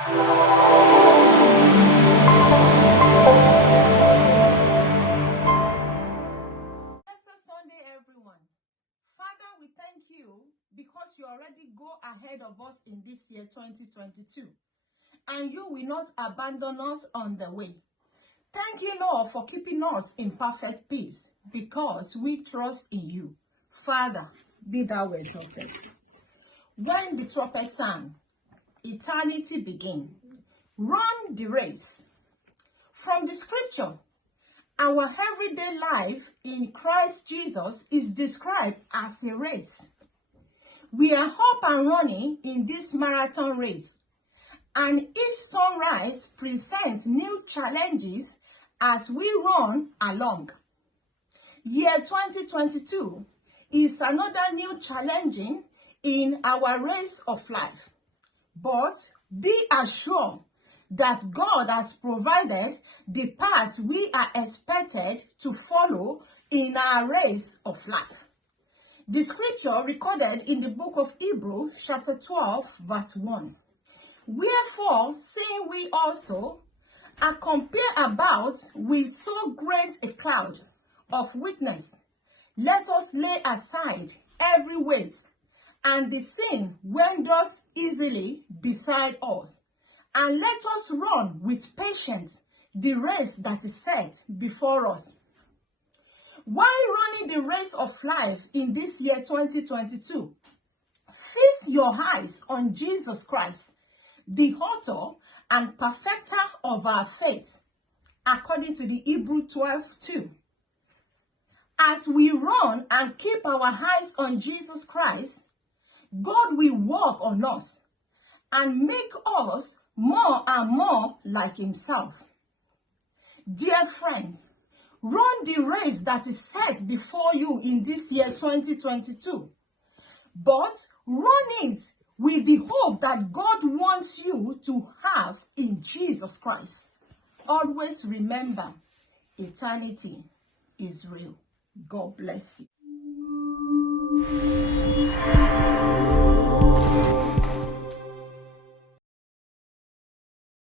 Sunday, everyone. Father, we thank you because you already go ahead of us in this year 2022, and you will not abandon us on the way. Thank you, Lord, for keeping us in perfect peace because we trust in you. Father, be thou exalted. When the trumpet sang, eternity began. Run the race. From the scripture, our everyday life in Christ Jesus is described as a race. We are up and running in this marathon race, and each sunrise presents new challenges as we run along. Year 2022 is another new challenging in our race of life. But be assured that God has provided the path we are expected to follow in our race of life. The scripture recorded in the book of Hebrews, chapter 12, verse 1. Wherefore, seeing we also are compared about with so great a cloud of witness, let us lay aside every weight and the sin when does easily beside us, and let us run with patience the race that is set before us. While running the race of life in this year 2022, fix your eyes on Jesus Christ, the author and perfecter of our faith, according to the Hebrew 12:2. As we run and keep our eyes on Jesus Christ, God will work on us and make us more and more like himself. Dear friends, run the race that is set before you in this year 2022, but run it with the hope that God wants you to have in Jesus Christ. Always remember, eternity is real. God bless you.